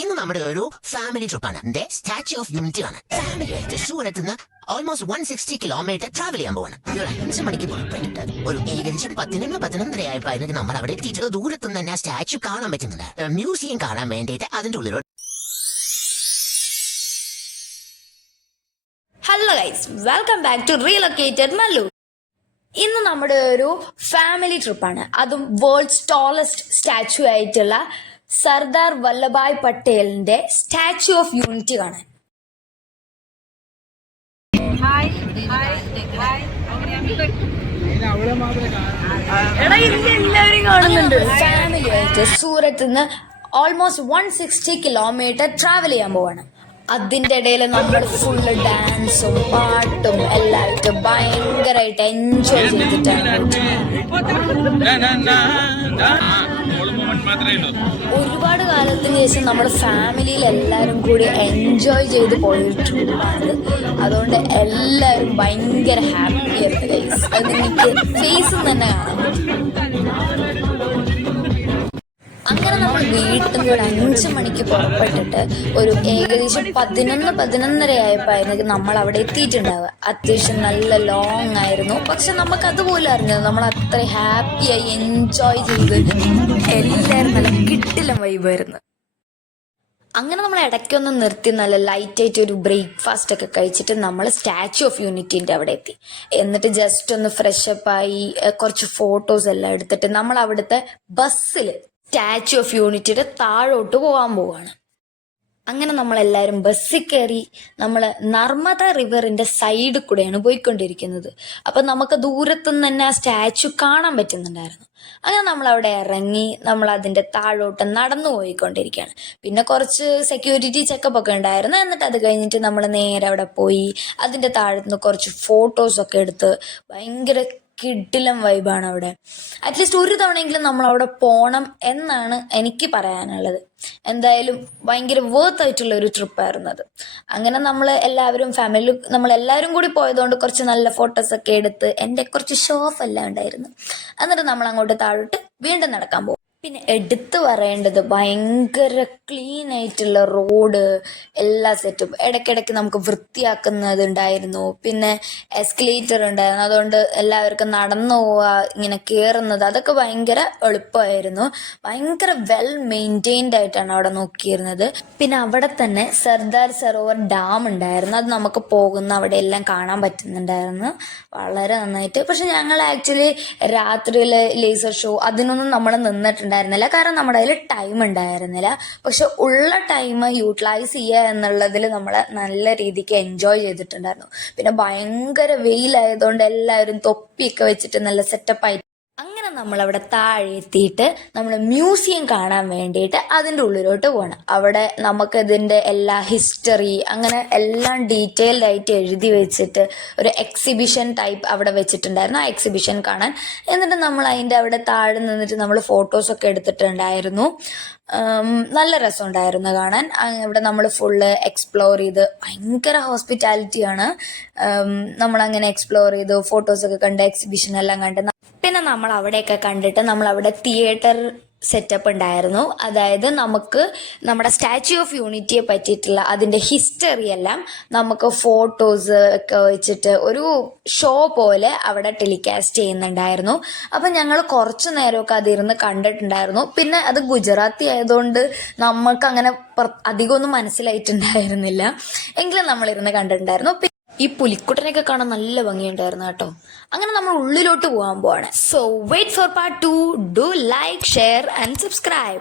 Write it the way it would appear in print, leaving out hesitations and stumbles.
ഇന്ന് നമ്മുടെ ഒരു ഫാമിലി ട്രിപ്പാണ്. സ്റ്റാച്യു ഓഫ് യൂണിറ്റി ആണ്. ഫാമിലി ആയിട്ട് സൂരത്ത് നിന്ന് ഓൾമോസ്റ്റ് 160 കിലോമീറ്റർ ട്രാവൽ ചെയ്യാൻ പോവാണ്. ഒരു 5 മണിക്ക് പുറപ്പെട്ടിട്ട് ഒരു ഏകദേശം 11-11:30 നമ്മൾ അവിടെ എത്തിയിട്ട് ദൂരത്തുനിന്ന് തന്നെ ആ സ്റ്റാച്യു കാണാൻ പറ്റുന്നുണ്ട്. മ്യൂസിയം കാണാൻ വേണ്ടിയിട്ട് അതിന്റെ ഉള്ളിലോട്ട്. Hello guys, welcome back to relocated Mallur. ഇന്ന് നമ്മുടെ ഒരു ഫാമിലി ട്രിപ്പാണ്. അതും വേൾഡ്സ് ടോളസ്റ്റ് സ്റ്റാച്യു ആയിട്ടുള്ള സർദാർ വല്ലഭായ് പട്ടേലിന്റെ സ്റ്റാച്യു ഓഫ് യൂണിറ്റി കാണാൻ. എല്ലാവരും കാണുന്നുണ്ട്. ഫാമിലി ആയിട്ട് സൂറത്ത് നിന്ന് ഓൾമോസ്റ്റ് 160 കിലോമീറ്റർ ട്രാവൽ ചെയ്യാൻ പോവാണ്. അതിൻ്റെ ഇടയിൽ നമ്മൾ ഫുള്ള് ഡാൻസും പാട്ടും എല്ലായിട്ട് ഭയങ്കരമായിട്ട് എൻജോയ് ചെയ്തിട്ടാണ്. ഒരുപാട് കാലത്തിന് ശേഷം നമ്മൾ ഫാമിലിയിൽ എല്ലാവരും കൂടി എൻജോയ് ചെയ്ത് പോയിട്ടുണ്ട്. അതുകൊണ്ട് എല്ലാവരും ഭയങ്കര ഹാപ്പി ആയിരുന്നു ഗൈസ്. അത് നിങ്ങൾക്ക് ഫേസിൽ തന്നെ കാണാൻ പറ്റും. അങ്ങനെ നമ്മൾ വീട്ടിൽ നിന്ന് ഒരു 5 മണിക്ക് പുറപ്പെട്ടിട്ട് ഒരു ഏകദേശം 11-11:30 ആയപ്പോഴായിരുന്നു നമ്മൾ അവിടെ എത്തിയിട്ടുണ്ടാവുക. അത്യാവശ്യം നല്ല ലോങ് ആയിരുന്നു. പക്ഷെ നമുക്ക് അതുപോലെ അറിഞ്ഞത് നമ്മൾ അത്ര ഹാപ്പിയായി എൻജോയ് ചെയ്ത് എല്ലാവരും നല്ല കിട്ടില്ല വൈബായിരുന്നു. അങ്ങനെ നമ്മൾ ഇടയ്ക്കൊന്ന് നിർത്തി നല്ല ലൈറ്റായിട്ട് ഒരു ബ്രേക്ക്ഫാസ്റ്റ് ഒക്കെ കഴിച്ചിട്ട് നമ്മൾ സ്റ്റാച്യു ഓഫ് യൂണിറ്റിൻ്റെ അവിടെ എത്തി. എന്നിട്ട് ജസ്റ്റ് ഒന്ന് ഫ്രഷപ്പായി കുറച്ച് ഫോട്ടോസ് എല്ലാം എടുത്തിട്ട് നമ്മൾ അവിടുത്തെ ബസ്സിൽ സ്റ്റാച്യു ഓഫ് യൂണിറ്റിയുടെ താഴോട്ട് പോകാൻ പോവാണ്. അങ്ങനെ നമ്മളെല്ലാവരും ബസ്സിൽ കയറി നമ്മൾ നർമ്മദ റിവറിൻ്റെ സൈഡിൽ കൂടെയാണ് പോയിക്കൊണ്ടിരിക്കുന്നത്. അപ്പം നമുക്ക് ദൂരത്തുനിന്ന് തന്നെ ആ സ്റ്റാച്യു കാണാൻ പറ്റുന്നുണ്ടായിരുന്നു. അങ്ങനെ നമ്മളവിടെ ഇറങ്ങി നമ്മൾ അതിൻ്റെ താഴോട്ട് നടന്നു പോയിക്കൊണ്ടിരിക്കുകയാണ്. പിന്നെ കുറച്ച് സെക്യൂരിറ്റി ചെക്കപ്പ് ഒക്കെ ഉണ്ടായിരുന്നു. എന്നിട്ട് അത് കഴിഞ്ഞിട്ട് നമ്മൾ നേരെ അവിടെ പോയി അതിൻ്റെ താഴത്തുനിന്ന് കുറച്ച് ഫോട്ടോസൊക്കെ എടുത്ത് ഭയങ്കര കിടിലം വൈബാണ് അവിടെ. അറ്റ്ലീസ്റ്റ് ഒരു തവണയെങ്കിലും നമ്മൾ അവിടെ പോകണം എന്നാണ് എനിക്ക് പറയാനുള്ളത്. എന്തായാലും ഭയങ്കര വേർത്ത് ആയിട്ടുള്ള ഒരു ട്രിപ്പായിരുന്നു അത്. അങ്ങനെ നമ്മൾ എല്ലാവരും ഫാമിലി നമ്മളെല്ലാവരും കൂടി പോയതുകൊണ്ട് കുറച്ച് നല്ല ഫോട്ടോസൊക്കെ എടുത്ത് എൻ്റെ കുറച്ച് ഷോ ഓഫ് എല്ലാം ഉണ്ടായിരുന്നു. എന്നിട്ട് നമ്മൾ അങ്ങോട്ട് താഴോട്ട് വീണ്ടും നടക്കാൻ പോകും. പിന്നെ എടുത്തു പറയേണ്ടത് ഭയങ്കര ക്ലീൻ ആയിട്ടുള്ള റോഡ്, എല്ലാ സെറ്റും. ഇടയ്ക്കിടയ്ക്ക് നമുക്ക് വൃത്തിയാക്കുന്നത് ഉണ്ടായിരുന്നു. പിന്നെ എസ്കലേറ്റർ ഉണ്ടായിരുന്നു. അതുകൊണ്ട് എല്ലാവർക്കും നടന്നു പോവുക, ഇങ്ങനെ കയറുന്നത് അതൊക്കെ ഭയങ്കര എളുപ്പമായിരുന്നു. ഭയങ്കര വെൽ മെയിൻറ്റെയിൻഡ് ആയിട്ടാണ് അവിടെ നോക്കിയിരുന്നത്. പിന്നെ അവിടെ തന്നെ സർദാർ സരോവർ ഡാം ഉണ്ടായിരുന്നു. അത് നമുക്ക് പോകുന്ന അവിടെ എല്ലാം കാണാൻ പറ്റുന്നുണ്ടായിരുന്നു വളരെ നന്നായിട്ട്. പക്ഷെ ഞങ്ങൾ ആക്ച്വലി രാത്രിയിലെ ലേസർ ഷോ അതിനൊന്നും നമ്മൾ നിന്നിട്ടുണ്ടായിരുന്നില്ല. കാരണം നമ്മുടെ കയ്യിൽ ടൈം ഉണ്ടായിരുന്നില്ല. പക്ഷെ ഉള്ള ടൈം യൂട്ടിലൈസ് ചെയ്യുക എന്നുള്ളതിൽ നമ്മൾ നല്ല രീതിക്ക് എൻജോയ് ചെയ്തിട്ടുണ്ടായിരുന്നു. പിന്നെ ഭയങ്കര വെയിലായതുകൊണ്ട് എല്ലാവരും തൊപ്പിയൊക്കെ വെച്ചിട്ട് നല്ല സെറ്റപ്പായി. അങ്ങനെ നമ്മളവിടെ താഴെ എത്തിയിട്ട് നമ്മൾ മ്യൂസിയം കാണാൻ വേണ്ടിയിട്ട് അതിൻ്റെ ഉള്ളിലോട്ട് പോകണം. അവിടെ നമുക്കിതിൻ്റെ എല്ലാ ഹിസ്റ്ററി അങ്ങനെ എല്ലാം ഡീറ്റെയിൽഡ് ആയിട്ട് എഴുതി വെച്ചിട്ട് ഒരു എക്സിബിഷൻ ടൈപ്പ് അവിടെ വെച്ചിട്ടുണ്ടായിരുന്നു. ആ എക്സിബിഷൻ കാണാൻ. എന്നിട്ട് നമ്മൾ അതിൻ്റെ അവിടെ താഴെ നിന്നിട്ട് നമ്മൾ ഫോട്ടോസൊക്കെ എടുത്തിട്ടുണ്ടായിരുന്നു. നല്ല രസമുണ്ടായിരുന്നു കാണാൻ. ഇവിടെ നമ്മൾ ഫുള്ള് എക്സ്പ്ലോർ ചെയ്ത് ഭയങ്കര ഹോസ്പിറ്റാലിറ്റിയാണ്. നമ്മളങ്ങനെ എക്സ്പ്ലോർ ചെയ്ത് ഫോട്ടോസൊക്കെ കണ്ട് എക്സിബിഷൻ എല്ലാം കണ്ട് പിന്നെ നമ്മൾ അവിടെയൊക്കെ കണ്ടിട്ട് നമ്മളവിടെ തിയേറ്റർ സെറ്റപ്പ് ഉണ്ടായിരുന്നു. അതായത് നമുക്ക് നമ്മുടെ സ്റ്റാച്യു ഓഫ് യൂണിറ്റിയെ പറ്റിയിട്ടുള്ള അതിൻ്റെ ഹിസ്റ്ററി എല്ലാം നമുക്ക് ഫോട്ടോസ് ഒക്കെ വെച്ചിട്ട് ഒരു ഷോ പോലെ അവിടെ ടെലികാസ്റ്റ് ചെയ്യുന്നുണ്ടായിരുന്നു. അപ്പം ഞങ്ങൾ കുറച്ച് നേരമൊക്കെ അതിരുന്ന് കണ്ടിട്ടുണ്ടായിരുന്നു. പിന്നെ അത് ഗുജറാത്തി ആയതുകൊണ്ട് നമുക്ക് അങ്ങനെ അധികമൊന്നും മനസ്സിലായിട്ടുണ്ടായിരുന്നില്ല. എങ്കിലും നമ്മളിരുന്ന് കണ്ടിട്ടുണ്ടായിരുന്നു. ഈ പുലിക്കുട്ടനെയൊക്കെ കാണാൻ നല്ല ഭംഗിയുണ്ടായിരുന്നു കേട്ടോ. അങ്ങനെ നമ്മൾ ഉള്ളിലോട്ട് പോകാൻ പോവാണ്. So wait for part 2. Do like, share and subscribe.